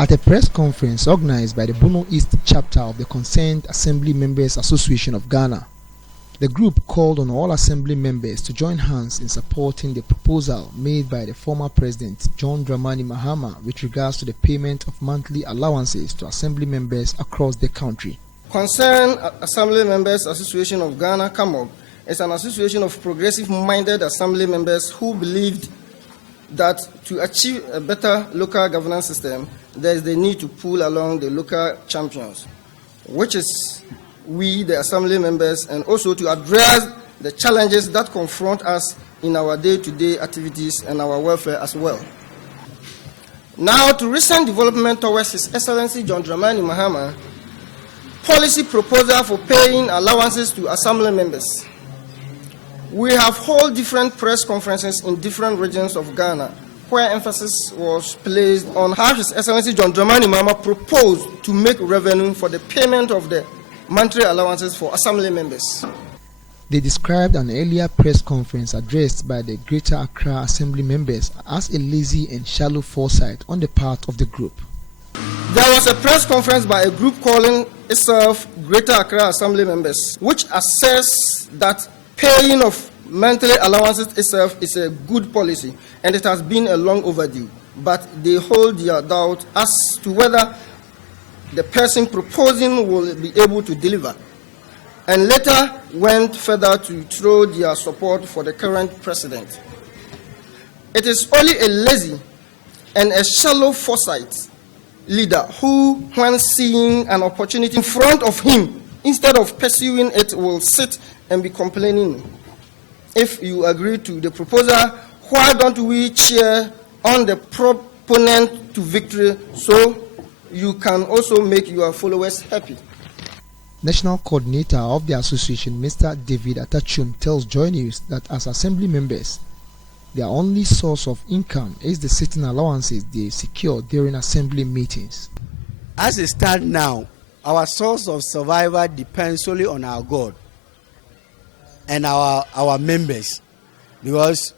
At a press conference organized by the Bono East chapter of the Concerned Assembly Members Association of Ghana, the group called on all assembly members to join hands in supporting the proposal made by the former president John Mahama with regards to the payment of monthly allowances to assembly members across the country. Concerned Assembly Members Association of Ghana, CAMOG, is an association of progressive-minded assembly members who believed that to achieve a better local governance system, there is the need to pull along the local champions, which is we, the assembly members, and also to address the challenges that confront us in our day-to-day activities and our welfare as well. Now, to recent development towards His Excellency John Mahama, policy proposal for paying allowances to assembly members. We have held different press conferences in different regions of Ghana, where emphasis was placed on how His Excellency John Mahama proposed to make revenue for the payment of the monthly allowances for assembly members. They described an earlier press conference addressed by the Greater Accra Assembly members as a lazy and shallow foresight on the part of the group. There was a press conference by a group calling itself Greater Accra Assembly members, which assessed that paying of monthly allowances itself is a good policy, and it has been a long overdue. But they hold their doubt as to whether the person proposing will be able to deliver, and later went further to throw their support for the current president. It is only a lazy and a shallow foresight leader who, when seeing an opportunity in front of him, instead of pursuing it, will sit and be complaining. If you agree to the proposal, why don't we cheer on the proponent to victory so you can also make your followers happy? National coordinator of the association, Mr. David Atachum, tells Joy News that as assembly members, their only source of income is the sitting allowances they secure during assembly meetings. As it stands now, our source of survival depends solely on our God and our members, because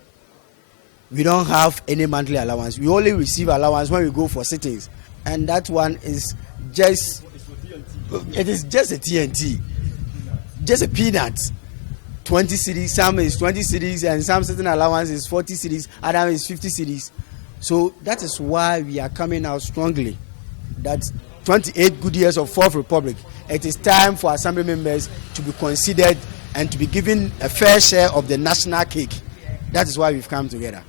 we don't have any monthly allowance. We only receive allowance when we go for sittings, and that one is just a TNT, just a peanut. 20 cedis, some is 20 cedis, and some sitting allowance is 40 cedis, other is 50 cedis. So that is why we are coming out strongly that 28 good years of Fourth Republic, it is time for assembly members to be considered and to be given a fair share of the national cake. That is why we've come together.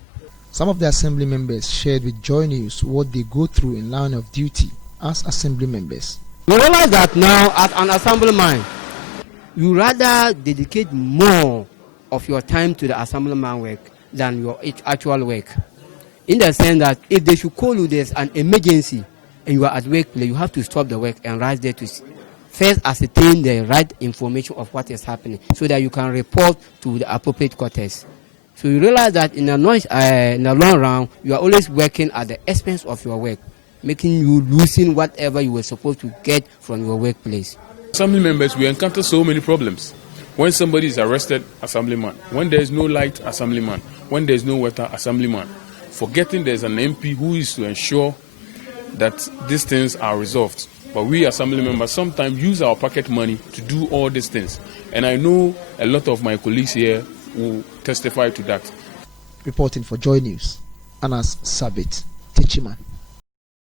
Some of the assembly members shared with Joy News what they go through in line of duty as assembly members. We realize that now, as an assemblyman, you rather dedicate more of your time to the assemblyman work than your actual work. In the sense that if they should call you, there's an emergency and you are at work, you have to stop the work and rise there to first ascertain the right information of what is happening so that you can report to the appropriate quarters. So you realize that in the long run, you are always working at the expense of your work, making you losing whatever you were supposed to get from your workplace. Assembly members, we encounter so many problems. When somebody is arrested, assemblyman. When there is no light, assemblyman. When there is no water, assemblyman. Forgetting there is an MP who is to ensure that these things are resolved. But we assembly members sometimes use our pocket money to do all these things. And I know a lot of my colleagues here will testify to that. Reporting for Joy News, Anas Sabit, Techiman.